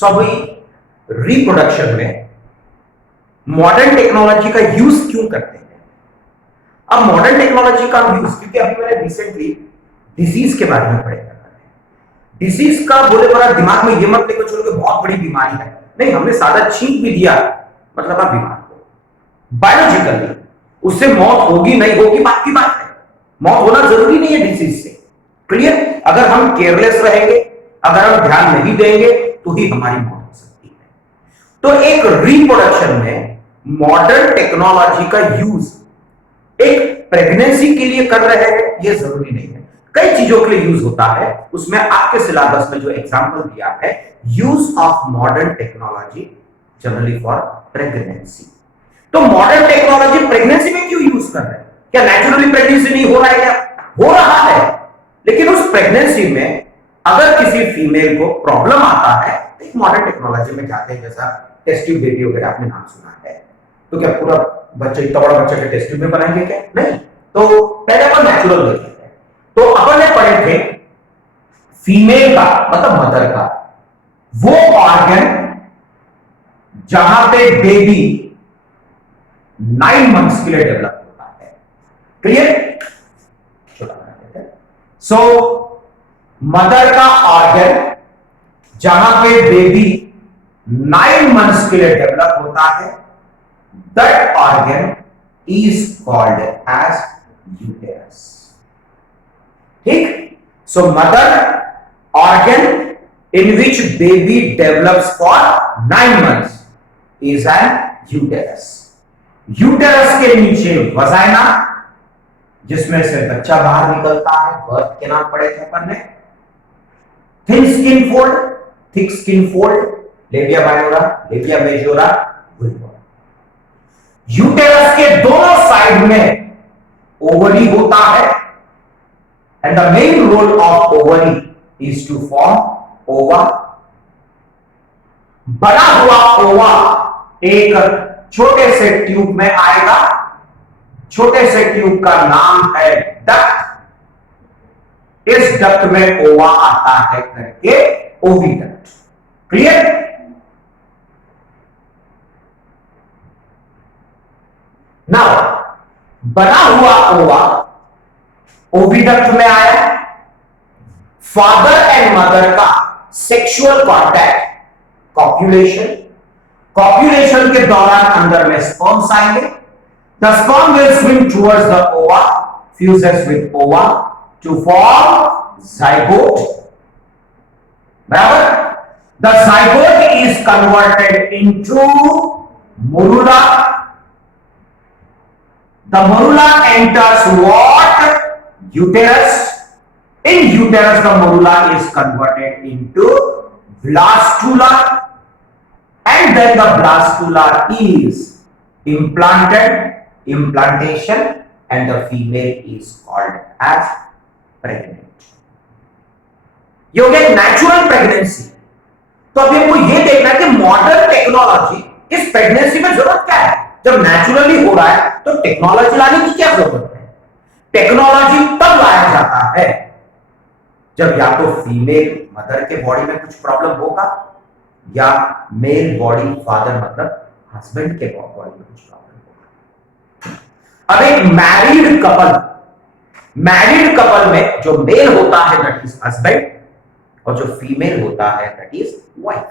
सो अभी रिप्रोडक्शन में modern technology का यूज क्यों करते हैं? अब मॉडर्न टेक्नोलॉजी का यूज, क्योंकि अभी मैंने रिसेंटली डिजीज के बारे में पढ़ा। डिजीज का बोले बड़ा दिमाग में ये मत लेकर चलो कि बहुत बड़ी बीमारी है, नहीं, हमने सादा छींक भी दिया मतलब आप बीमार हो। बायोलॉजिकली उससे मौत होगी नहीं होगी बात की बात है, मौत होना जरूरी नहीं है डिजीज से। क्लियर? अगर हम केयरलेस रहेंगे, अगर हम ध्यान नहीं देंगे तो ही हमारी मौत हो सकती है। तो एक रिप्रोडक्शन में मॉडर्न टेक्नोलॉजी का यूज एक प्रेगनेंसी के लिए कर रहे हैं ये जरूरी नहीं है, कई चीजों के लिए यूज होता है। उसमें आपके सिलेबस में जो एग्जांपल दिया है, use of modern technology generally for pregnancy. तो मॉडर्न टेक्नोलॉजी प्रेगनेंसी में क्यों यूज कर रहे हैं? क्या नेचुरली प्रेगनेंसी नहीं हो रहा है? क्या हो रहा है, लेकिन उस प्रेगनेंसी में अगर किसी फीमेल को प्रॉब्लम आता है तो एक मॉडर्न टेक्नोलॉजी में जाते हैं, जैसा टेस्ट ट्यूब बेबी वगैरह आपने नाम सुना है। तो क्या पूरा बच्चा, इतना बड़ा बच्चा के टेस्ट ट्यूब में बनाएंगे क्या? नहीं। तो पहले अपन नेचुरल देखेंगे। तो अपन ने पढ़े थे फीमेल का मतलब मदर का वो ऑर्गन जहां पे बेबी 9 मंथ्स के लिए डेवलप होता है। क्लियर? सो मदर का ऑर्गन जहां पे बेबी 9 मंथ्स के लिए डेवलप होता है, that organ is called as uterus. ठीक? So mother organ in which baby develops for 9 months is an uterus. Uterus के नीचे वजाइना, जिसमें से बच्चा बाहर निकलता है, बर्थ के नाम पढ़े थे अपन ने। Thin skin fold, thick skin fold, labia minora, labia majora, vulva. Uterus के दोनों साइड में ओवरी होता है, and the main role of ovary is to form ova। बना हुआ ओवा एक छोटे से ट्यूब में आएगा, छोटे से ट्यूब का नाम है डक्ट। इस डक्ट में ओवा आता है करके ओविडक्ट। क्लियर? नाउ बना हुआ ओवा ओविडक्ट में आया, फादर एंड मदर का सेक्सुअल कॉन्टैक्ट, कॉप्युलेशन, कॉप्युलेशन के दौरान अंदर में स्पर्म्स आएंगे। The sperm will swim towards the ओवा, फ्यूजेस विद ओवा टू फॉर्म जाइगोट। बराबर? The zygote is converted into morula. The morula enters what? Uterus. In uterus, the morula is converted into blastula, and then the blastula is implanted, implantation, and the female is called as pregnant. ये हो गया natural pregnancy. तो अभी हमको ये देखना है कि मॉडर्न टेक्नोलॉजी इस प्रेगनेंसी में जरूरत क्या है? जब नेचुरली हो रहा है तो टेक्नोलॉजी लाने की क्या जरूरत है? टेक्नोलॉजी तब लाया जाता है जब या तो फीमेल मदर के बॉडी में कुछ प्रॉब्लम होगा, या मेल बॉडी फादर मतलब हस्बैंड के बॉडी में कुछ प्रॉब्लम होगा। अब एक मैरिड कपल में जो मेल होता है दैट इज हस्बैंड, और जो फीमेल होता है दैट इज वाइफ।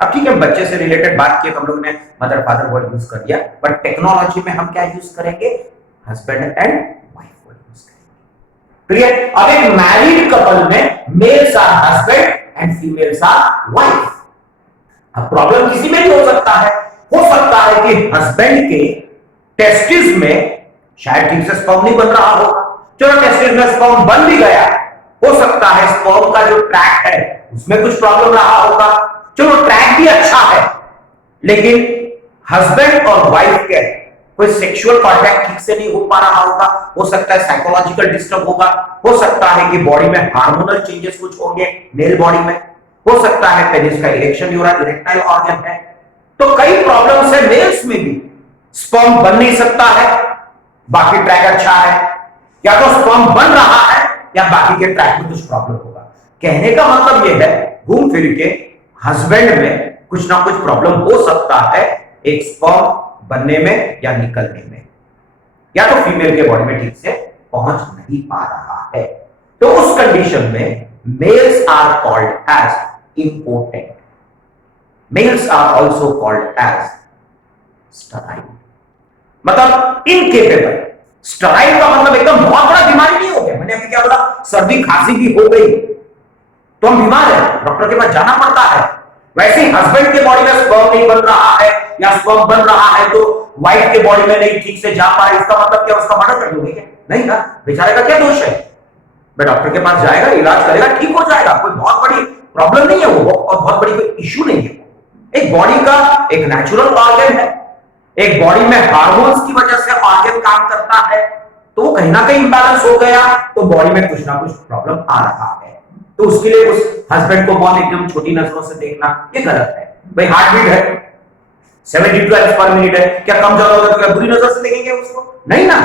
अब ठीक है, बच्चे से रिलेटेड बात की, हम लोग ने मदर फादर वर्ड यूज कर दिया, बट टेक्नोलॉजी में हम क्या यूज करेंगे? Husband and wife word use करेंगे। क्लियर? अब एक मैरिड कपल में males are husband and females are wife. अब प्रॉब्लम किसी में भी हो सकता है कि हस्बैंड के टेस्टिस में शायद ठीक से स्पर्म नहीं बन रहा होगा, चलो टेस्टिस में स्पर्म बन भी गया, हो सकता है स्पर्म का जो ट्रैक है उसमें कुछ प्रॉब्लम रहा होगा, चलो ट्रैक भी अच्छा है, लेकिन हस्बैंड और वाइफ के कोई सेक्सुअल कॉन्टैक्ट ठीक से नहीं हो पा रहा होगा, हो सकता है साइकोलॉजिकल डिस्टर्ब होगा, हो सकता है कि बॉडी में हार्मोनल चेंजेस कुछ होंगे मेल बॉडी में, हो सकता है पेनिस का इरेक्शन नहीं हो रहा, इरेक्टाइल ऑर्गन है, तो कई प्रॉब्लम्स है मेल्स में भी। स्पर्म बन नहीं सकता है, बाकी ट्रैक अच्छा है, या तो स्पर्म बन रहा है या बाकी के ट्रैक में कुछ प्रॉब्लम होगा। कहने का मतलब यह है घूम फिर के हस्बैंड में कुछ ना कुछ प्रॉब्लम हो सकता है एक स्पर्म बनने में या निकलने में, या तो फीमेल के बॉडी में ठीक से पहुंच नहीं पा रहा है। तो उस कंडीशन में males are called as impotent, males are also called as sterile, मतलब इनकेपेबल। स्टराइल का मतलब एकदम बहुत बड़ा बीमारी नहीं हो गया, मैंने अभी क्या बोला, सर्दी खांसी भी हो गई तो हम बीमार है, डॉक्टर के पास जाना पड़ता है। वैसे ही हस्बैंड के बॉडी में स्पर्म नहीं बन रहा है या स्पर्म बन रहा है तो वाइफ के बॉडी में नहीं ठीक से जा पा रहा, इसका मतलब क्या उसका मर्डर कर दोगे क्या? नहीं ना, बेचारे का क्या दोष है? वह डॉक्टर के पास जाएगा, इलाज करेगा, ठीक हो जाएगा, कोई बहुत बड़ी प्रॉब्लम नहीं है वो, और बहुत बड़ी कोई इश्यू नहीं है। एक बॉडी का एक नेचुरल ऑर्गन है, एक बॉडी में हार्मोन्स की वजह से ऑर्गन काम करता है, तो वो कहीं ना कहीं इंबैलेंस हो गया तो बॉडी में कुछ ना कुछ प्रॉब्लम आ रहा है। तो उसके लिए उस हस्बैंड को बहुत एकदम छोटी नजरों से देखना ये गलत है। भाई हार्ट बीट है 72 पर मिनट है, क्या कम ज्यादा होगा तो क्या बुरी नजर से देखेंगे उसको? नहीं ना।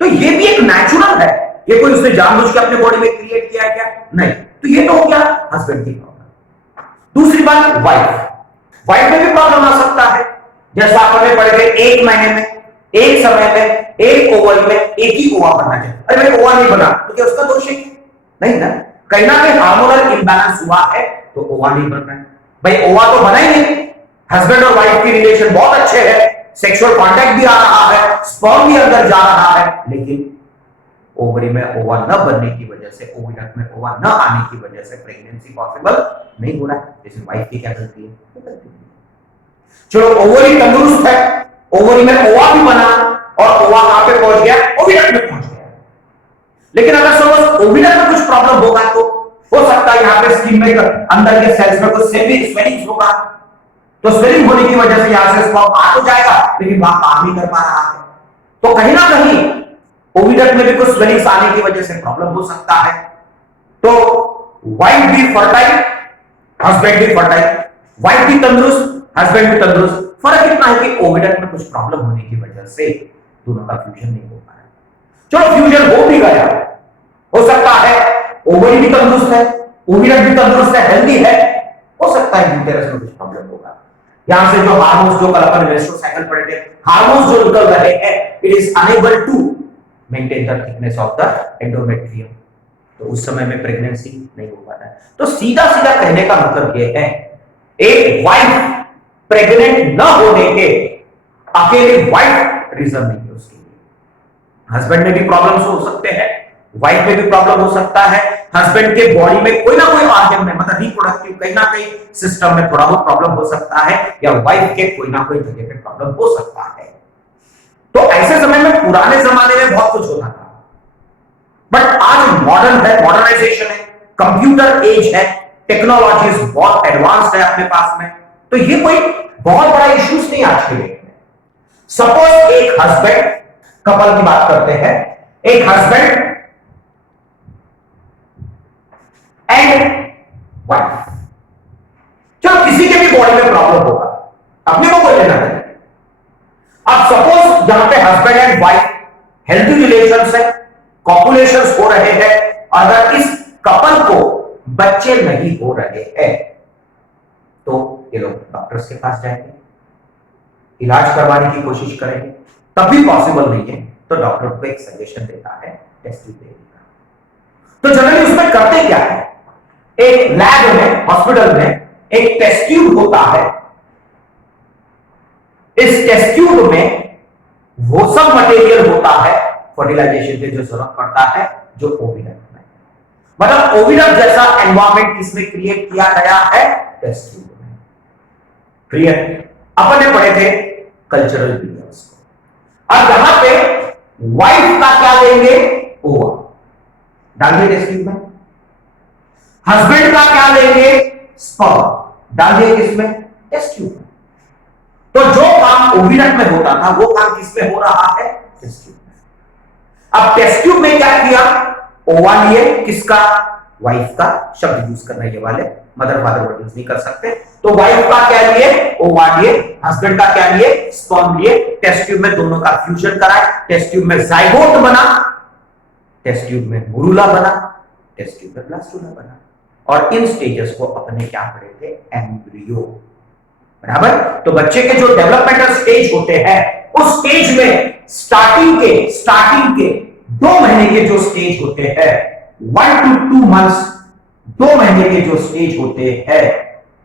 तो ये भी एक नेचुरल है, ये कोई उसने जानबूझ के अपने बॉडी में क्रिएट किया है क्या? नहीं। तो ये तो हो गया हस्बैंड की प्रॉब्लम। दूसरी बात, वाइफ में भी प्रॉब्लम आ सकता है। जैसा आपने पढ़े थे, एक महीने में, एक समय में, एक ओवल में एक ही ओवा बनना चाहिए। अरे भाई ओवा नहीं बना तो क्या उसका दोष है? नहीं ना, कहीं ना कहीं हार्मोनल इंबैलेंस हुआ है तो ओवा नहीं बन रहा है। भाई ओवा तो बना ही नहीं, हस्बैंड और वाइफ की रिलेशन बहुत अच्छे है, सेक्सुअल कांटेक्ट भी आ रहा है, स्पर्म भी अंदर जा रहा है, लेकिन ओवरी में ओवा न बनने की वजह से, ओविडक्ट में ओवा न आने की वजह से प्रेगनेंसी पॉसिबल नहीं हो रहा है। इसमें वाइफ की क्या गलती है? चलो ओवरी तंदुरुस्त है, ओवरी में ओवा भी बना और ओवा कहां पे पहुंच गया? ओविडक्ट में पहुंच गया। लेकिन अगर सपोज ओविडक्ट में कुछ प्रॉब्लम होगा तो हो सकता है यहां पे स्किन में अंदर के सेल्स में कुछ स्वेलिंग होगा, तो स्वेलिंग होने की वजह से यहां से स्पर्म आ तो जाएगा लेकिन वहां काम नहीं कर पा रहा है। तो कहीं ना कहीं ओविडक्ट में भी कुछ स्वेलिंग्स आने की वजह से प्रॉब्लम हो सकता है। तो वाइफ भी फर्टाइल, हस्बैंड भी फर्टाइल, वाइफ भी तंदुरुस्त, हस्बैंड भी तंदुरुस्त। फर्क इतना है कि ओविडक्ट में कुछ प्रॉब्लम होने की वजह से दोनों का फ्यूजन नहीं हो पाया। चलो फ्यूजन हो भी गया, हो सकता है ओवरी भी तंदुरुस्त है, ओविडक्ट भी तंदुरुस्त है, हेल्दी है, हो सकता है यूटेरस में कुछ प्रॉब्लम होगा। यहां से जो हार्मोन्स, जो कल अपन मेंस्ट्रुअल साइकिल पढ़े थे, हार्मोन्स जो निकल रहे हैं, it is unable to maintain the thickness of the endometrium, तो उस समय में प्रेगनेंसी नहीं हो पाता है। तो सीधा सीधा कहने का मतलब यह है, एक वाइफ प्रेग्नेंट न होने के अकेले वाइफ रीजन नहीं है उसके लिए। हस्बैंड में भी प्रॉब्लम्स हो सकते हैं, वाइफ में भी प्रॉब्लम हो सकता है, हस्बैंड के बॉडी में कोई ना कोई ऑर्गन में, मतलब रिप्रोडक्टिव कहीं ना कहीं सिस्टम में थोड़ा बहुत प्रॉब्लम हो सकता है, या वाइफ के कोई ना कोई जगह पे प्रॉब्लम हो सकता है। तो ऐसे समय में, पुराने जमाने में बहुत कुछ होता था, बट आज मॉडर्न है, मॉडर्नाइजेशन है, कंप्यूटर एज है, टेक्नोलॉजीज बहुत एडवांस्ड है अपने पास में, तो ये कोई बहुत बड़ा इश्यूज नहीं आज के डेट में। सपोज एक हस्बैंड, कपल की बात करते हैं, एक हस्बैंड एंड वाइफ, चलो किसी के भी बॉडी में प्रॉब्लम होगा, अपने को कोई लेना नहीं। अब सपोज जहां पे husband and wife healthy relations है, कॉपुलेशंस हो रहे हैं, अगर इस कपल को बच्चे नहीं हो रहे हैं तो ये लोग डॉक्टर्स के पास जाएंगे, इलाज करवाने की कोशिश करेंगे, तब भी पॉसिबल नहीं है तो डॉक्टर को एक सजेशन देता है टेस्ट ट्यूब देने का। तो जनरली उसमें करते क्या है, एक लैब में, हॉस्पिटल में एक टेस्ट ट्यूब होता है, इस टेस्ट ट्यूब में वो सब मटेरियल होता है फर्टिलाइजेशन के जो जरूरत पड़ता है, जो ओविडक्ट में, मतलब ओविडक्ट जैसा एनवायरमेंट किसमें क्रिएट किया गया है? टेस्ट ट्यूब में। क्लियर? अपन ने पढ़े थे कल्चरल वीडियोस को। अब यहां पे वाइफ का क्या लेंगे? ओवा डाल दिए टेस्ट ट्यूब में। हस्बैंड का क्या लेंगे? स्पर्म डाल दिए किसमें? टेस्ट ट्यूब में। तो जो काम ओविडक्ट में होता था वो काम किसमें हो रहा है? टेस्ट ट्यूब में। अब टेस्ट ट्यूब में क्या किया? ओवा लिए, किसका? वाइफ का। शब्द यूज करना ये वाले, मदर फादर वर्ड यूज नहीं कर सकते। तो वाइफ का क्या लिए? ओवा लिए। हस्बैंड का क्या लिए? स्पर्म लिए। टेस्ट ट्यूब में दोनों का फ्यूजन कराए, टेस्ट ट्यूब में जाइगोट बना, टेस्ट ट्यूब में मुरुला बना, टेस्ट ट्यूब में ब्लास्टुला बना, और इन स्टेजेस को अपने क्या पढ़े थे, एम्ब्रियो, बराबर। तो बच्चे के जो डेवलपमेंटल स्टेज होते हैं उस स्टेज में स्टार्टिंग के 2 महीने के जो स्टेज होते हैं, 1 to 2 months, 2 महीने के जो स्टेज होते हैं,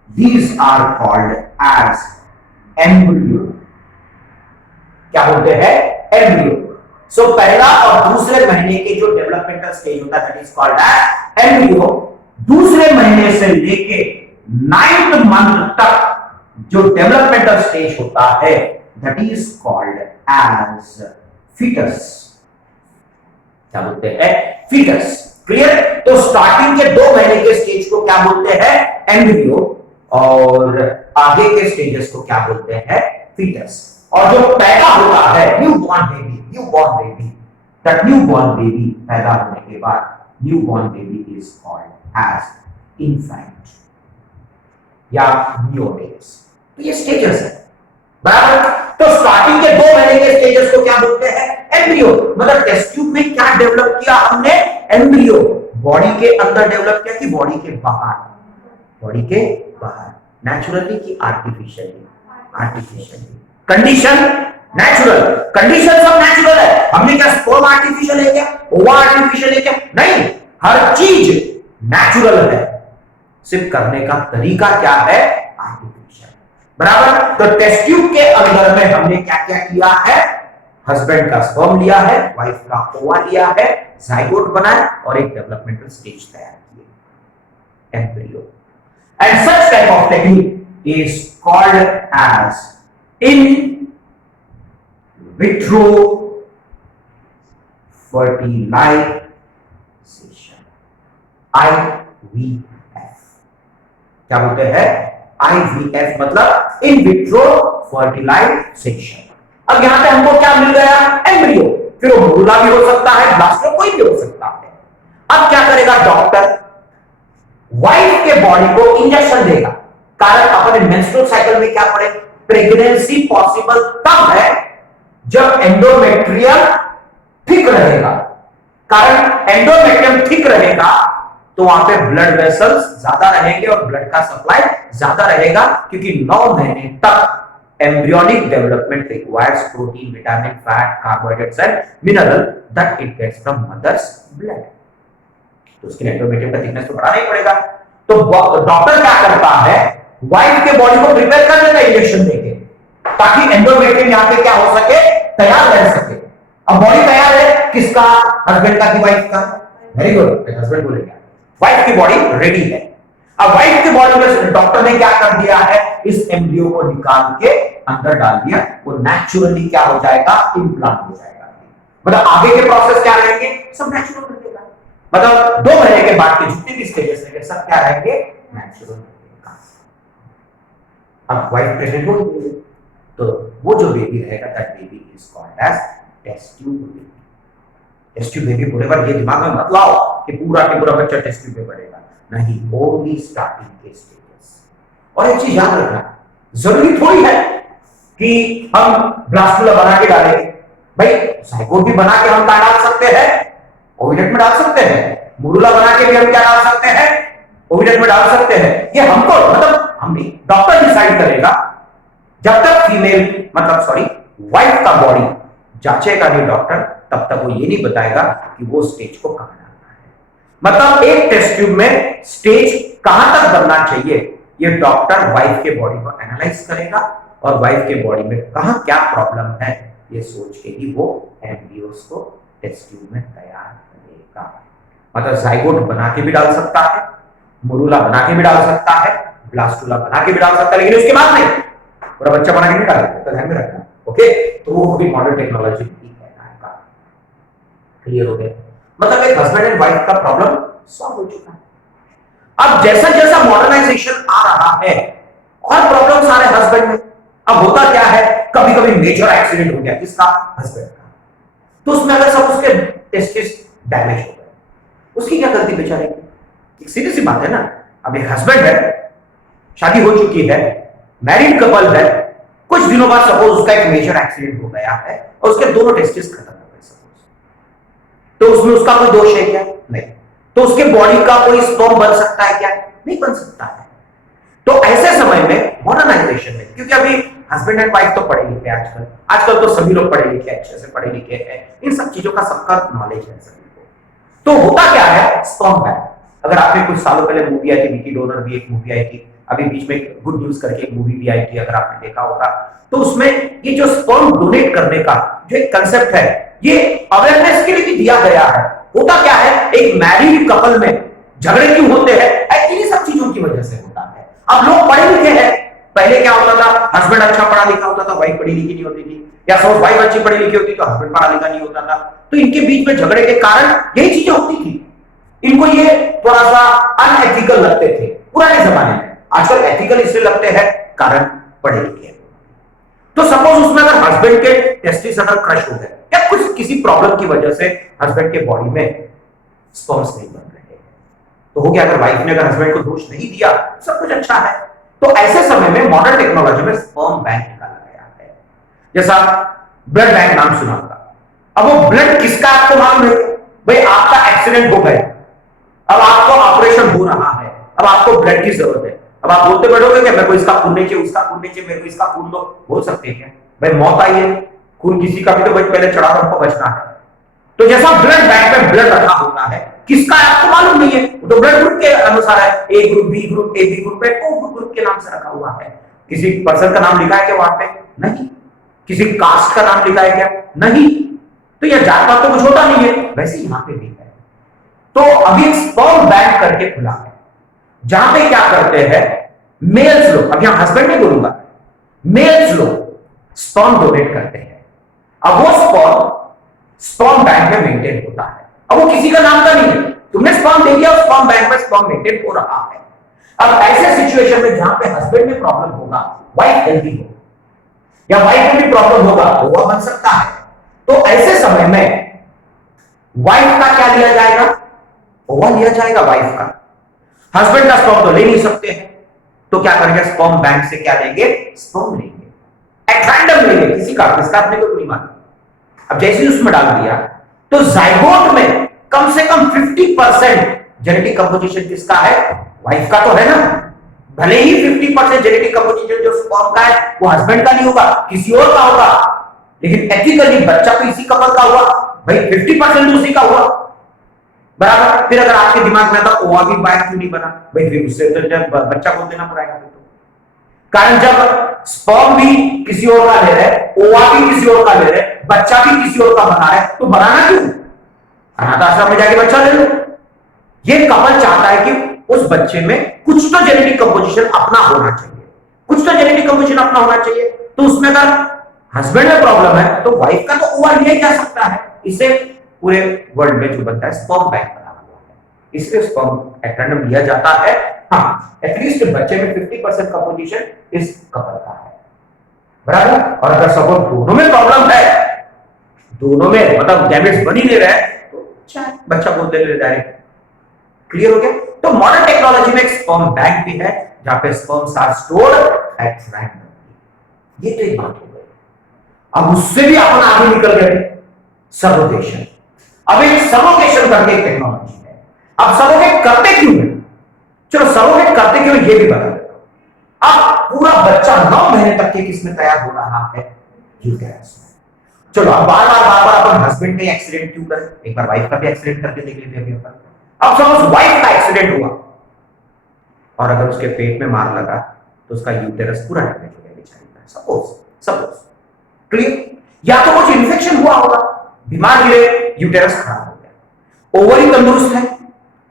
these are called as embryo। क्या बोलते हैं, एम्ब्रियो। सो पहला और दूसरे महीने के जो डेवलपमेंटल स्टेज होता है that is called as embryo. दूसरे महीने से लेके 9th मंथ तक जो डेवलपमेंटल स्टेज होता है that is called as foetus. क्या बोलते हैं, फीटस। क्लियर। तो स्टार्टिंग के 2 महीने के स्टेज को क्या बोलते हैं, एम्ब्रियो, और आगे के स्टेजेस को क्या बोलते हैं, फीटस। और जो पैदा होता है newborn baby, that newborn baby पैदा होने के बाद newborn baby is called as infant या नियोनेट्स। तो ये स्टेजेस है, बराबर। तो स्टार्टिंग के 2 महीने के स्टेजेस को क्या बोलते हैं, एम्ब्रियो। मतलब टेस्ट ट्यूब में क्या डेवलप किया हमने, एम्ब्रियो। बॉडी के अंदर डेवलप किया कि बॉडी के बाहर, बॉडी के बाहर, नेचुरली कि artificially, artificially. Condition natural, condition सब नेचुरल है। हमने क्या स्पर्म आर्टिफिशियल है क्या, ओवा आर्टिफिशियल है क्या, नहीं, हर चीज नेचुरल है, सिर्फ करने का तरीका क्या है, आर्टिफिशियल, बराबर। तो टेस्ट ट्यूब के अंदर में हमने क्या क्या किया है, हस्बैंड का स्पर्म लिया है, वाइफ का ओवा लिया है, जाइगोट बनाया और एक डेवलपमेंटल स्टेज तैयार किए, embryo. And such type of technique is called as in vitro fertilization, IVF। क्या बोलते हैं, IVF मतलब इन विट्रो फर्टिलाइजेशन। अब यहां पे हमको क्या मिल गया, एम्ब्रियो। फिर वो मोरुला भी हो सकता है, ब्लास्टो कोई भी हो सकता है। अब क्या करेगा डॉक्टर, वाइफ के बॉडी को इंजेक्शन देगा। कारण अपने मेंस्ट्रुअल साइकिल में क्या पड़े, प्रेगनेंसी पॉसिबल तब है जब एंडोमेट्रियम ठीक रहेगा। कारण एंडोमेट्रियम ठीक रहेगा तो वहां पे ब्लड वेसल्स ज्यादा रहेंगे और ब्लड का सप्लाई ज्यादा रहेगा, क्योंकि 9 महीने तक embryonic development requires protein, vitamin, fat, carbohydrates and mineral that it gets from mother's blood. तो उसके एंडोमेट्रियम का थिकनेस तो बढ़ाना ही पड़ेगा। तो डॉक्टर क्या करता है, वाइफ के बॉडी को प्रिपेयर कर देता है इंजेक्शन देके, ताकि एंडोमेट्रियम यहां पे क्या हो सके, तैयार रह सके। अब बॉडी तैयार है किसका, हस्बैंड का कि वाइफ का, वेरी गुड, हस्बैंड बोलेगा, वाइफ की बॉडी रेडी है। अब वाइफ की बॉडी में डॉक्टर ने क्या कर दिया है, इस एम्ब्रियो को निकाल के अंदर डाल दिया, वो नेचुरली क्या हो जाएगा, इम्प्लांट हो जाएगा। मतलब आगे के प्रोसेस क्या रहेंगे, सब नेचुरल रहेगा। मतलब 2 महीने के बाद के जितने भी स्टेजेस रहेंगे सब क्या रहेंगे, नेचुरल। अब वाइफ प्रेग्नेंट हो गई तो वो जो बेबी रहेगा that baby is called as test tube baby. Test tube baby पूरे बार ये दिमाग में मत लाओ कि पूरा के पूरा बच्चा टेस्ट ट्यूब में पड़ेगा, नहीं, ओनली स्टार्टिंग के स्टेजेस। और एक चीज याद रखना, जरूरी थोड़ी है कि हम ब्लास्टुला बना के डालेंगे। भाई जाइगोट भी बना के हम डाल सकते हैं, ओविडक्ट में डाल सकते हैं, मोरुला बना के भी हम क्या डाल सकते हैं, ओविडक्ट में डाल सकते हैं। ये हमको मतलब हम नहीं, डॉक्टर डिसाइड करेगा। जब तक फीमेल मतलब सॉरी वाइफ का बॉडी जांचेगा नहीं डॉक्टर, तब तक वो ये नहीं बताएगा कि वो स्टेज को कहां डालना है। मतलब एक टेस्ट ट्यूब में स्टेज कहां तक बनना चाहिए, ये डॉक्टर वाइफ के बॉडी को एनालाइज करेगा और वाइफ के बॉडी में कहां क्या प्रॉब्लम है ये सोच के ही वो एम्ब्रियोस को टेस्ट ट्यूब में तैयार करेगा। मतलब जाइगोट बना के भी डाल सकता है, मोरुला बना के भी डाल सकता है, ब्लास्टुला बना के भी डाल सकता है, लेकिन उसके बाद नहीं, पूरा बच्चा बना के नहीं डालेगा, तो ध्यान में रखना। ओके, तो वो भी मॉडर्न टेक्नोलॉजी की है। क्लियर हो गया, मतलब एक हस्बैंड एंड वाइफ का प्रॉब्लम सॉल्व हो चुका है। अब जैसा जैसा मॉडर्नाइजेशन आ रहा है और प्रॉब्लम्स आ रहे हैं हस्बैंड में। अब होता क्या है, कभी कभी मेजर एक्सीडेंट हो गया, किसका, हस्बैंड का, तो उसमें अगर सब उसके टेस्टिस डैमेज हो गए, उसकी क्या गलती बेचारे की, एक सीधी सी बात है ना। अब एक हस्बैंड है, शादी हो चुकी है, मैरिड कपल है, कुछ दिनों बाद सपोज उसका एक मेजर एक्सीडेंट हो गया है और उसके दोनों टेस्टिस खत्म हो गए सपोज, तो उसमें उसका कोई दोष है क्या, नहीं। तो उसके बॉडी का कोई स्पर्म बन सकता है क्या? नहीं बन सकता है। तो ऐसे समय में मॉडर्नाइजेशन में, क्योंकि अभी हस्बैंड एंड वाइफ तो पढ़े लिखे हैं आजकल, आजकल तो सभी लोग पढ़े लिखे, अच्छे से पढ़े लिखे हैं, इन सब चीजों का सबका नॉलेज है सभी को। तो होता क्या है, स्पर्म बैंक। अगर आपने कुछ सालों पहले मूवी आई थी, विकी डोनर भी एक मूवी आई थी, अभी बीच में गुड न्यूज करके एक मूवी भी आई थी, अगर आपने देखा होगा, तो उसमें ये जो स्पर्म डोनेट करने का जो एक कंसेप्ट है, ये अवेयरनेस के लिए भी दिया गया है। होता क्या है, एक मैरिड कपल में झगड़े क्यों होते हैं, इन्हीं सब चीजों की वजह से होता है। अब लोग पढ़े लिखे हैं, पहले क्या होता था, हस्बैंड अच्छा पढ़ा लिखा होता था, वाइफ पढ़ी लिखी नहीं होती थी, या सपोज वाइफ अच्छी पढ़ी लिखी होती तो हस्बैंड पढ़ा लिखा नहीं होता था, तो इनके बीच में झगड़े के कारण यही चीजें होती थी। इनको ये थोड़ा सा अनएथिकल लगते थे पुराने जमाने में, आजकल एथिकल इसलिए लगते हैं कारण पढ़े लिखे। तो सपोज उसमें अगर हस्बैंड के टेस्टिस अगर क्रश हो गए या कुछ किसी प्रॉब्लम की वजह से हस्बैंड के बॉडी में स्पर्म्स नहीं बन रहे, तो हो गया, अगर वाइफ ने अगर हस्बैंड को दोष नहीं दिया, सब कुछ अच्छा है। तो ऐसे समय में मॉडर्न टेक्नोलॉजी में स्पर्म बैंक निकाला गया है। जैसा ब्लड बैंक नाम सुना होगा, अब वो ब्लड किसका आपको मालूम है, भाई आपका एक्सीडेंट हो गया, अब आपको ऑपरेशन हो रहा है, अब आपको ब्लड की जरूरत है, अब आप बोलते बैठोगे कि मेरे को इसका खून नहीं चाहिए, उसका खून नहीं चाहिए, मेरे को इसका खून दो, बोल सकते हैं क्या? भाई मौत आई है, खून किसी का भी तो भाई पहले चढ़ा कर हमको बचना है। तो जैसा ब्लड बैंक में ब्लड रखा होता है, किसका आपको मालूम नहीं है, तो ब्लड ग्रुप के अनुसार है, A group, B group, A B group है, ओ ग्रुप के नाम से रखा हुआ है। किसी पर्सन का नाम लिखा है क्या वहां पे? नहीं। किसी कास्ट का नाम लिखा है क्या? नहीं। तो यह जात पात तो कुछ होता नहीं है, वैसे यहां पे भी है। तो अभी स्पर्म बैंक करके खुला है, जहां पे क्या करते हैं मेल्स लोग, अब यहां हस्बैंड नहीं बोलूंगा, मेल्स लोग स्पर्म डोनेट करते हैं। अब वो स्पर्म बैंक में मेंटेन होता है। अब वो किसी का नाम का नहीं है, तुमने स्पर्म दे दिया, स्पर्म बैंक में स्पर्म मेंटेन हो रहा है। अब ऐसे सिचुएशन में जहां पे हस्बैंड में प्रॉब्लम होगा, वाइफ हेल्दी हो, या वाइफ में भी प्रॉब्लम होगा, वो बन सकता है। तो ऐसे समय में वाइफ का क्या लिया जाएगा? ओवा लिया जाएगा वाइफ का। हस्बैंड का स्पर्म तो ले नहीं सकते हैं, तो क्या करेंगे, स्पर्म बैंक से क्या लेंगे, स्पर्म लेंगे, एट रैंडम लेंगे, किसी का इसका अपने को नहीं मालूम। अब जैसे ही उसमें डाल दिया, तो जाइगोट में कम से कम 50% जेनेटिक कंपोजिशन किसका है, वाइफ का तो है ना। भले ही 50% जेनेटिक कंपोजिशन जो स्पर्म का है वो हस्बैंड का नहीं होगा, किसी और का होगा, लेकिन एथिकली बच्चा तो इसी कपल का हुआ, भाई 50% उसी का हुआ, बराबर। फिर अगर आपके दिमाग में आता ओवा भी बैंक क्यों नहीं बना, भाई फिर उससे तो जब बच्चा को देना पड़ेगा, तो कारण जब स्पर्म भी किसी और का ले रहे, ओवा भी किसी और का ले रहे, बच्चा भी किसी और का बना रहे, तो बनाना क्यों, अनाथ आश्रम में जाके बच्चा ले लो। ये कपल चाहता है कि उस बच्चे में कुछ तो जेनेटिक कंपोजिशन अपना होना चाहिए, कुछ तो जेनेटिक कंपोजिशन अपना होना चाहिए। तो उसमें अगर हस्बैंड में प्रॉब्लम है, तो वाइफ का तो ओवा लिया जा सकता है। इसे पूरे वर्ल्ड में जो बनता है स्पर्म बैंक बना हुआ है, इसलिए स्पर्म एट रैंडम लिया जाता है। हाँ, एटलीस्ट बच्चे में 50% कंपोजिशन इस कपल का है, बराबर। और अगर सपोज दोनों में प्रॉब्लम है, दोनों में मतलब डैमेज बन ही नहीं रहा है, तो अच्छा बच्चा बोलते ले डायरेक्ट, क्लियर हो गया। तो मॉडर्न टेक्नोलॉजी में एक स्पर्म बैंक भी है, जहां पे sperms are stored at random. ये तो एक बात हो गई। अब उससे भी अपन आगे निकल गए, सरोगेशन। अब एक सरोगेशन करके एक टेक्नोलॉजी है। अब सरोगेट करते क्यों है, चलो सरोगेट करते क्यों ये भी बता देता हूं। अब पूरा बच्चा 9 महीने तक के किसमें तैयार हो रहा है, यूटेरस में। चलो अब बार बार अपन हस्बैंड का एक्सीडेंट क्यों करें, एक बार वाइफ का भी एक्सीडेंट करके देख लेते हैं अपन। अब सपोज वाइफ का एक्सीडेंट हुआ और अगर उसके पेट में मार लगा, तो उसका यूटेरस पूरा डैमेज हो गया बेचारी का, सपोज क्लियर। या तो कुछ इन्फेक्शन हुआ होगा, बीमार गिरे, यूटेरस खराब हो गया। ओवरी तंदुरुस्त है,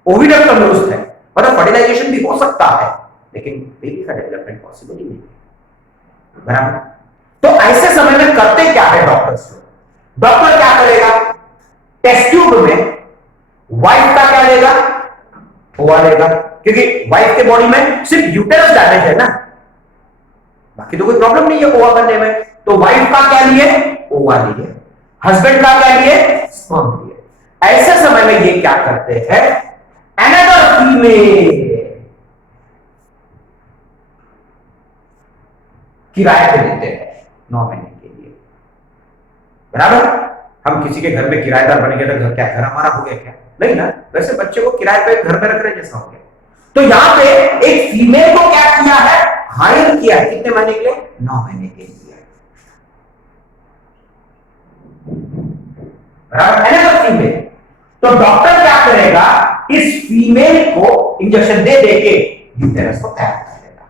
ओविडक्ट तंदुरुस्त है, मतलब फर्टिलाइजेशन भी हो सकता है, लेकिन बेबी का डेवलपमेंट पॉसिबल ही नहीं है, बराबर। तो ऐसे समय में करते क्या है डॉक्टर्स, डॉक्टर क्या करेगा, टेस्ट ट्यूब में वाइफ का क्या लेगा, ओवा लेगा, क्योंकि वाइफ के बॉडी में सिर्फ यूटेरस डैमेज है ना, बाकी तो कोई प्रॉब्लम नहीं है ओवा करने में। तो वाइफ का क्या लिए, ओवा लिए, हस्बैंड का क्या लिए, स्पर्म लिए। ऐसे समय में ये क्या करते हैं, अनदर फीमेल किराए पे देते हैं 9 महीने के लिए, बराबर। हम किसी के घर में किराएदार बनेंगे तो घर क्या, घर हमारा हो गया क्या, नहीं ना, वैसे बच्चे को किराए पे घर में रख रहे जैसा हो गया। तो यहां पे एक फीमेल को क्या किया है, हायर किया है, कितने महीने के लिए, 9 महीने के लिए, बराबर है ना फीमेल। तो डॉक्टर क्या करेगा, इस फीमेल को इंजेक्शन दे देके यूटेरस को तैयार कर देगा।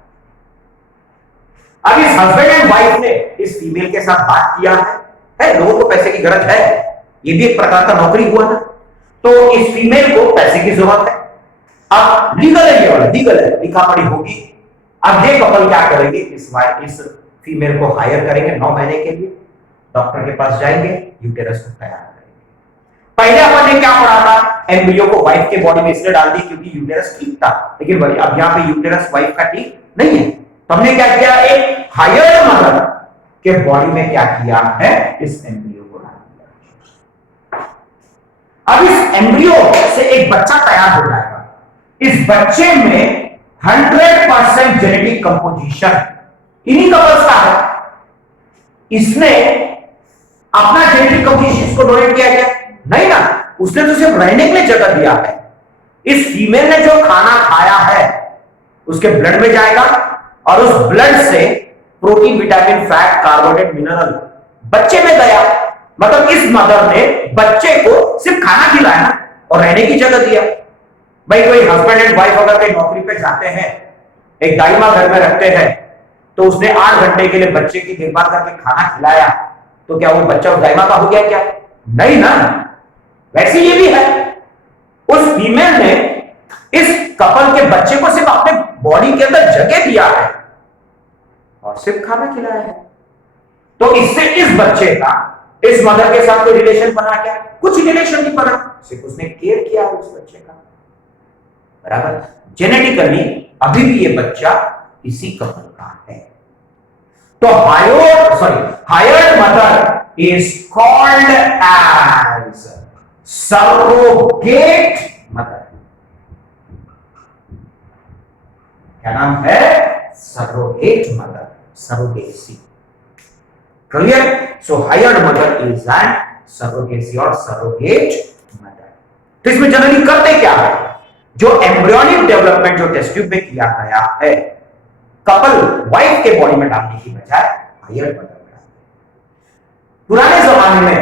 अब इस हस्बैंड एंड वाइफ ने इस फीमेल के साथ बात किया है, लोगों को पैसे की गरज है, ये भी एक प्रकार का नौकरी हुआ ना, तो इस फीमेल को पैसे की जरूरत है। अब लीगल है, ये वाला लीगल है, लिखा पढ़ी होगी। अब ये कपल क्या करेंगे, इस फीमेल को हायर करेंगे 9 महीने के लिए, डॉक्टर के पास जाएंगे, यूटेरस को तैयार करेंगे। पहले अपन ने क्या पढ़ा था, एम्ब्रियो को वाइफ के बॉडी में इसलिए डाल दी क्योंकि यूटेरस ठीक था, लेकिन भाई अब यहाँ पे यूटेरस वाइफ का ठीक नहीं है, तो हमने क्या किया, एक हायर मदर के बॉडी में क्या किया है, इस एम्ब्रियो को डाल दिया। अब इस एम्ब्रियो से एक बच्चा तैयार हो जाएगा। इस बच्चे में 100% जेनेटिक कंपोजिशन इन्हीं कपल्स का है। इसने अपना जेनेटिक कंपोजिशन को डोनेट किया क्या, नहीं ना, उसने तो सिर्फ रहने के लिए जगह दिया है। इस फीमेल ने जो खाना खाया है उसके ब्लड में जाएगा और उस ब्लड से protein, vitamin, fat, carbohydrate, mineral बच्चे में गया। मतलब इस मदर ने बच्चे को सिर्फ खाना खिलाया ना और रहने की जगह दिया। भाई कोई हस्बैंड एंड वाइफ अगर कहीं नौकरी पे जाते हैं, एक दाइमा घर में रखते हैं, तो उसने 8 घंटे के लिए बच्चे की देखभाल करके खाना खिलाया, तो क्या वो बच्चा उस दाइमा का हो गया क्या, नहीं ना। वैसे ये भी है, उस फीमेल ने इस कपल के बच्चे को सिर्फ अपने बॉडी के अंदर जगह दिया है और सिर्फ खाना खिलाया है। तो इससे इस बच्चे का इस मदर के साथ कोई रिलेशन बना क्या, कुछ रिलेशन नहीं बना, सिर्फ उसने केयर किया है उस बच्चे का, बराबर। जेनेटिकली अभी भी ये बच्चा इसी कपल का है। तो hire mother is called as surrogate mother. क्या नाम है, surrogate mother, surrogacy, clear. So hire mother is an surrogacy और सरोगेट मदर। तो इसमें जनरली करते क्या है, जो एम्ब्रियोनिक डेवलपमेंट जो टेस्ट ट्यूब में किया गया है, कपल वाइफ के बॉडी में डालने की बजाय हायर मदर में डालते। पुराने जमाने में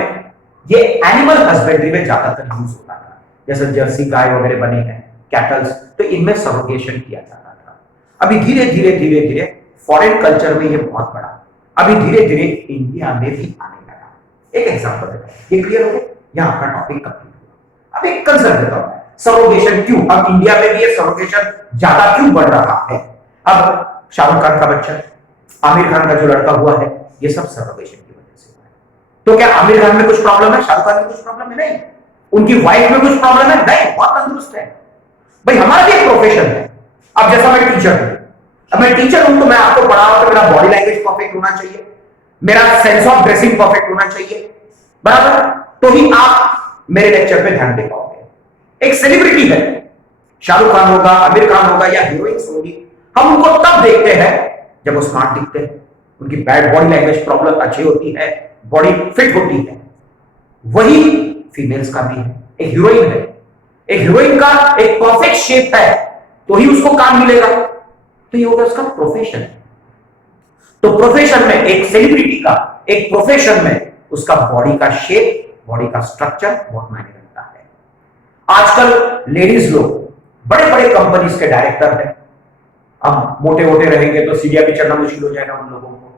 ये एनिमल हस्बेंड्री में ज्यादातर यूज होता था, जैसे जर्सी गाय वगैरह बने हैं, कैटल्स, तो इनमें सरोगेशन किया जाता था। अभी धीरे धीरे फॉरेन कल्चर में ये बहुत बड़ा, अभी धीरे धीरे इंडिया में भी आने लगा। एक एग्जांपल देता हूं, ये क्लियर हो गया, यहां अपना टॉपिक कंप्लीट हुआ। अब एक कंसर्न देता हूं, सरोगेशन क्यों, अब इंडिया में भी ये सरोगेशन ज्यादा क्यों बढ़ रहा है। अब शाहरुख खान का बच्चा, आमिर खान का जो लड़का हुआ है, ये सब सरोगेशन की वजह से हुआ है। तो क्या आमिर खान में कुछ प्रॉब्लम है, शाहरुख खान में कुछ प्रॉब्लम है, नहीं। उनकी वाइफ में कुछ प्रॉब्लम है, नहीं, बहुत तंदुरुस्त है। भाई हमारा भी एक प्रोफेशन है। अब जैसा मैं टीचर हूं, अब मैं टीचर हूं तो मैं आपको पढ़ाऊं तो मेरा बॉडी लैंग्वेज परफेक्ट होना चाहिए, मेरा सेंस ऑफ ड्रेसिंग परफेक्ट होना चाहिए, बराबर, तो ही आप मेरे लेक्चर पे ध्यान दे पाओगे। एक सेलिब्रिटी है, शाहरुख खान होगा, आमिर खान होगा या हीरोइंस होगी, हम उनको तब देखते हैं जब वो स्मार्ट दिखते हैं, उनकी बैड बॉडी लैंग्वेज प्रॉब्लम अच्छी होती है, बॉडी फिट होती है। वही फीमेल्स का भी है, एक हीरोइन है, एक हीरोइन का एक परफेक्ट शेप है तो ही उसको काम मिलेगा, तो ये होगा उसका प्रोफेशन। तो प्रोफेशन में एक सेलिब्रिटी का, एक प्रोफेशन में उसका बॉडी का शेप, बॉडी का स्ट्रक्चर बहुत मायने रखता है। आजकल लेडीज लोग बड़े बड़े कंपनीज के डायरेक्टर हैं, अब मोटे मोटे रहेंगे तो सीढ़ियां भी चढ़ना मुश्किल हो जाएगा उन लोगों को,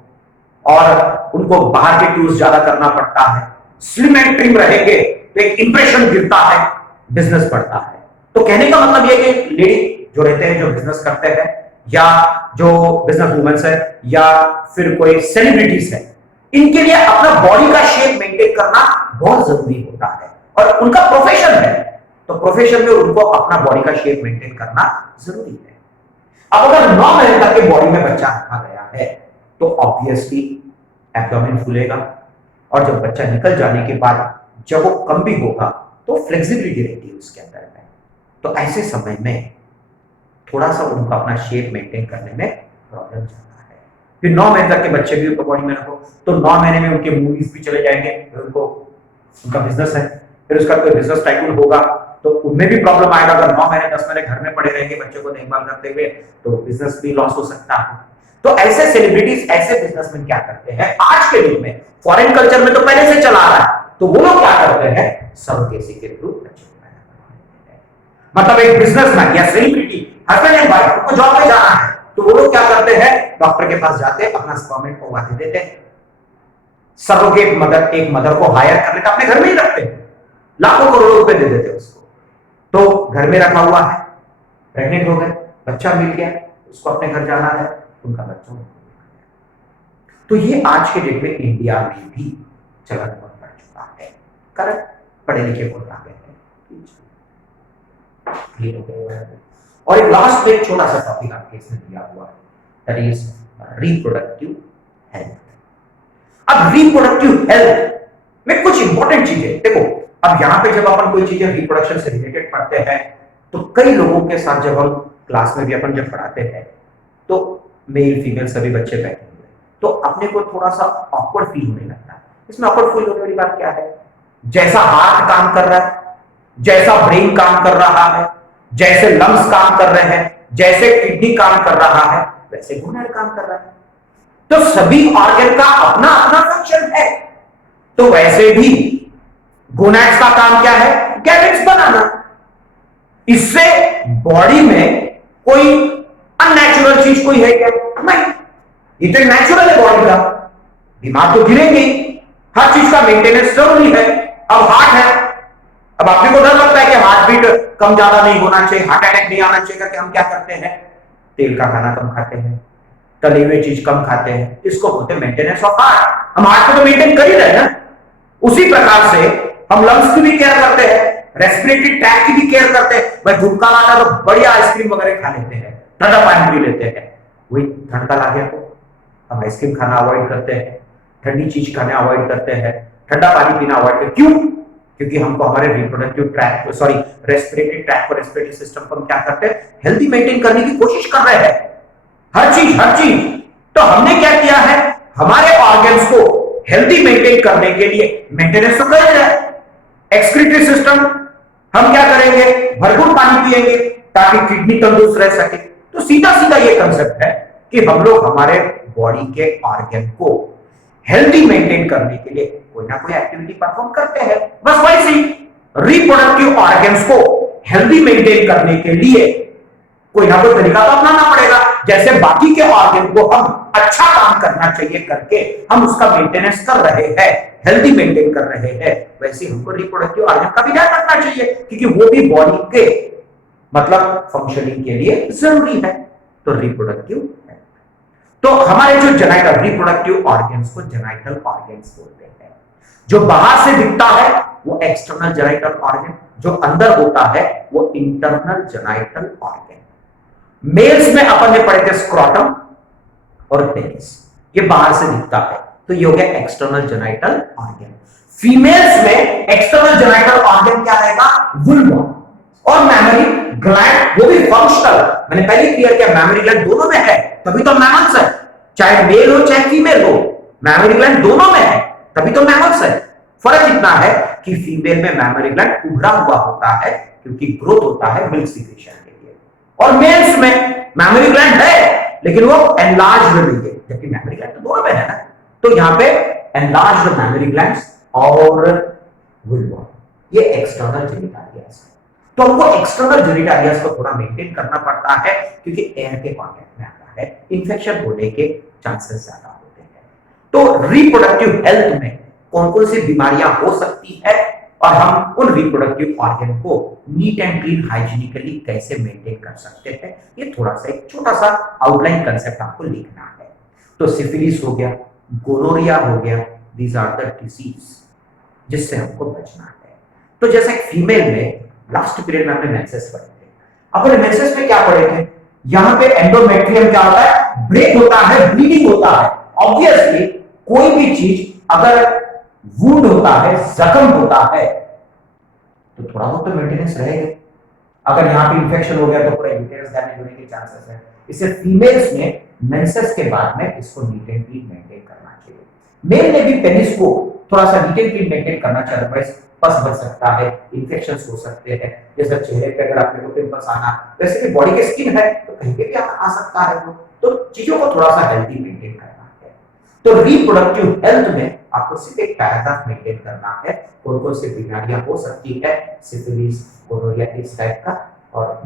और उनको बाहर के टूर्स ज्यादा करना पड़ता है। स्लिम एंड ट्रिम रहेंगे तो एक इंप्रेशन गिरता है, बिजनेस बढ़ता है। तो कहने का मतलब यह कि लेडी जो रहते हैं, जो बिजनेस करते हैं, या जो बिजनेस वुमेन्स है, या फिर कोई सेलिब्रिटीज है, इनके लिए अपना बॉडी का शेप मेंटेन करना बहुत जरूरी होता है और उनका प्रोफेशन है, तो प्रोफेशन में उनको अपना बॉडी का शेप मेंटेन करना जरूरी है। अब अगर 9 महीने तक के बॉडी में बच्चा रखा गया है तो ऑब्वियसली एब्डोमेन फूलेगा, और जब बच्चा निकल जाने के बाद जब वो कम भी होगा तो फ्लेक्सिबिलिटी रहती है उसके अंदर में। तो ऐसे समय में थोड़ा सा उनको अपना शेप मेंटेन करने में प्रॉब्लम जाता है। फिर 9 महीने तक के बच्चे भी बॉडी में रखो तो 9 महीने में उनके मूवीज भी चले जाएंगे, फिर उनको उनका बिजनेस है, फिर उसका कोई बिजनेस टाइकून होगा तो उनमें भी प्रॉब्लम आएगा। अगर 9 महीने 10 महीने घर में पड़े रहेंगे बच्चे को देखभाल करते हुए तो बिजनेस भी लॉस हो सकता है। तो ऐसे सेलिब्रिटीज, ऐसे बिजनेसमैन क्या करते हैं आज के युग में, फॉरेन कल्चर में तो पहले से चला आ रहा है, तो वो लोग क्या करते हैं, सरोगेसी के थ्रू बच्चे को पैदा करते हैं। मतलब एक बिजनेसमैन या सेलिब्रिटी, हस्बैंड एंड वाइफ, उनको जॉब पे जाना है तो वो लोग क्या करते हैं, डॉक्टर के पास जाते हैं, अपना स्पर्म को दे देते हैं। सरोगेट मदर, एक मदर को हायर कर लेकर अपने घर में ही रखते हैं, लाखों करोड़ों रुपए दे देते हैं उसको। तो घर में रखा हुआ है, प्रेग्नेंट हो गए, बच्चा मिल गया, उसको अपने घर जाना है, उनका बच्चा। तो ये आज के डेट में इंडिया में भी चलन बहुत बढ़ चुका है। करेक्ट, पढ़े लिखे बहुत आ गए हैं। और एक लास्ट में छोटा सा टॉपिक आपके इसमें दिया हुआ है, दैट इज रिप्रोडक्टिव हेल्थ। अब रिप्रोडक्टिव हेल्थ में कुछ इंपॉर्टेंट चीजें देखो। अब यहां पे जब अपन कोई चीजें रिप्रोडक्शन से रिलेटेड पढ़ते हैं तो कई लोगों के साथ जब हम क्लास में भी अपन जब पढ़ाते हैं तो मेल फीमेल सभी बच्चे बैठे हुए, तो अपने को थोड़ा सा ऑकवर्ड फील होने लगता है। इसमें ऑकवर्ड फील होने वाली बात क्या है, जैसा हार्ट काम कर रहा है, जैसा ब्रेन काम कर रहा है, जैसे लंग्स काम कर रहे हैं, जैसे किडनी काम कर रहा है, वैसे गोनाड काम कर रहा है। तो सभी ऑर्गन का अपना अपना फंक्शन है। तो वैसे भी गोनाड्स का काम क्या है, गैमेट्स बनाना। इससे बॉडी में कोई अननेचुरल चीज कोई है क्या, नहीं, ये तो नेचुरल है बॉडी का। बीमार तो गिरेंगे, हर चीज का मेंटेनेंस जरूरी है। अब हार्ट है, अब आपने को डर लगता है कि हार्ट बीट कम ज्यादा नहीं होना चाहिए, हार्ट अटैक नहीं आना चाहिए, कि हम क्या करते हैं, तेल का खाना कम खाते हैं, तली हुई चीज कम खाते हैं, इसको बोलते हैं मेंटेनेंस ऑफ हार्ट। हम हार्ट को तो मेंटेन कर ही रहे हैं ना। उसी प्रकार से हम लंग्स की भी केयर करते हैं, रेस्पिरेटरी ट्रैक्ट की भी केयर करते हैं। भाई धूप आता तो बढ़िया आइसक्रीम वगैरह खा लेते हैं, ठंडा पानी पी लेते हैं। वही ठंडा आ गया तो हम आइसक्रीम खाना अवॉइड करते हैं, ठंडी चीज खाना अवॉइड करते हैं, ठंडा पानी पीना अवॉइड करते हैं। क्यों? क्योंकि हमको हमारे reproductive tract, sorry respiratory tract और रेस्पिरेटरी सिस्टम को हम क्या करते हैं, हेल्दी मेंटेन करने की कोशिश कर रहे हैं, हर चीज। तो हमने क्या किया है, हमारे ऑर्गन्स को हेल्दी मेंटेन करने के लिए मेंटेनेंस तो कर रहे हैं। एक्सक्रीटरी सिस्टम हम क्या करेंगे, भरपूर पानी पिएंगे ताकि किडनी तंदुरुस्त रह सके। तो सीधा सीधा ये कंसेप्ट है कि हम लोग हमारे बॉडी के ऑर्गन को हेल्दी मेंटेन करने के लिए कोई ना कोई एक्टिविटी परफॉर्म करते हैं। बस वैसे ही रिप्रोडक्टिव ऑर्गन्स को हेल्दी मेंटेन करने के लिए कोई ना कोई तरीका तो अपनाना पड़ेगा। जैसे बाकी के ऑर्गन को हम अच्छा काम करना चाहिए करके हम उसका मेंटेनेंस कर रहे हैं, हेल्दी मेंटेन कर रहे हैं, वैसे हमको रिप्रोडक्टिव ऑर्गन का भी ध्यान रखना चाहिए, क्योंकि वो भी बॉडी के मतलब फंक्शनिंग के लिए जरूरी है। तो रिप्रोडक्टिव, तो हमारे जो जेनाइटल रिप्रोडक्टिव ऑर्गन्स को जेनाइटल ऑर्गन्स बोलते हैं। जो बाहर से दिखता है वो एक्सटर्नल जेनाइटल ऑर्गन, जो अंदर होता है वो इंटरनल जेनाइटल ऑर्गन। मेल्स में अपन ने पढ़े थे स्क्रॉटम और पेनिस, ये बाहर से दिखता है, तो ये हो गया एक्सटर्नल जेनाइटल ऑर्गन। फीमेल्स में एक्सटर्नल जेनाइटल ऑर्गन क्या रहेगा, वुल्वा और मैमरी ग्लैंड, वो भी फंक्शनल। मैंने पहले क्लियर किया, मैमरी ग्लैंड दोनों में है, तभी तो मैमल्स है। चाहे मेल हो चाहे फीमेल हो, मैमरी ग्लैंड दोनों में है, तभी तो मैमल्स है। फर्क इतना है कि फीमेल में मैमरी ग्लैंड उभरा हुआ होता है क्योंकि ग्रोथ होता है मिल्क सीक्रेशन के लिए, और मेल्स में मैमरी ग्लैंड है लेकिन वो एनलार्ज्ड नहीं है, जबकि मैमरी ग्लैंड तो दोनों में है ना। तो यहां पे एनलार्ज्ड मैमरी ग्लैंड्स और वुल्वा, ये एक्सटर्नल जेनिटलियास है। तो हमको एक्सटर्नल जेनिटलियास को थोड़ा मेंटेन करना पड़ता है क्योंकि एयर के कांटेक्ट में आता है, इंफेक्शन होने के चांसेस ज्यादा होते हैं। तो रिप्रोडक्टिव हेल्थ में कौन कौन सी बीमारियां हो सकती है और हम उन रिप्रोडक्टिव ऑर्गन को नीट एंड क्लीन हाइजीनिकली कैसे मेंटेन कर सकते हैं, ये थोड़ा सा एक छोटा सा आउटलाइन कंसेप्ट आपको लिखना है। तो सिफिलिस हो गया, गोनोरिया हो गया, दीज आर द डिसीज जिससे हमको बचना है। तो जैसे एक फीमेल में लास्ट पीरियड में हमने मेंसेस पढ़े थे, अपने मेंसेस में क्या पढ़े थे, यहां पे एंडोमेट्रियम क्या होता है, ब्रेक होता है, ब्लीडिंग होता है। ऑब्वियसली कोई भी चीज अगर वुंड होता है, जख्म होता है, तो थोड़ा बहुत तो मेंटेनेंस रहेगा। अगर यहाँ पे इंफेक्शन हो गया तो पूरा यूटेरस डैमेज होने के चांसेस है। इससे फीमेल्स में मेंसेस के बाद में इसको नीट एंड क्लीन मेंटेन करना चाहिए। मेल ने भी पेनिस को थोड़ा सा नीट एंड क्लीन मेंटेन करना चाहिए, अदरवाइज पस बढ़ सकता है, इन्फेक्शंस हो सकते हैं। जैसे चेहरे पे अगर आपके को पिंपल्स आना, वैसे भी बॉडी के स्किन है तो कहीं पे भी आ सकता है वो। तो चीजों को थोड़ा सा हेल्दी मेंटेन करना है। तो रिप्रोडक्टिव हेल्थ में आपको सिर्फ एक पैराग्राफ मेंटेन करना है, कौन कौन सी बीमारियां हो सकती है, सिफिलिस, गोनोरिया, इस टाइप का, और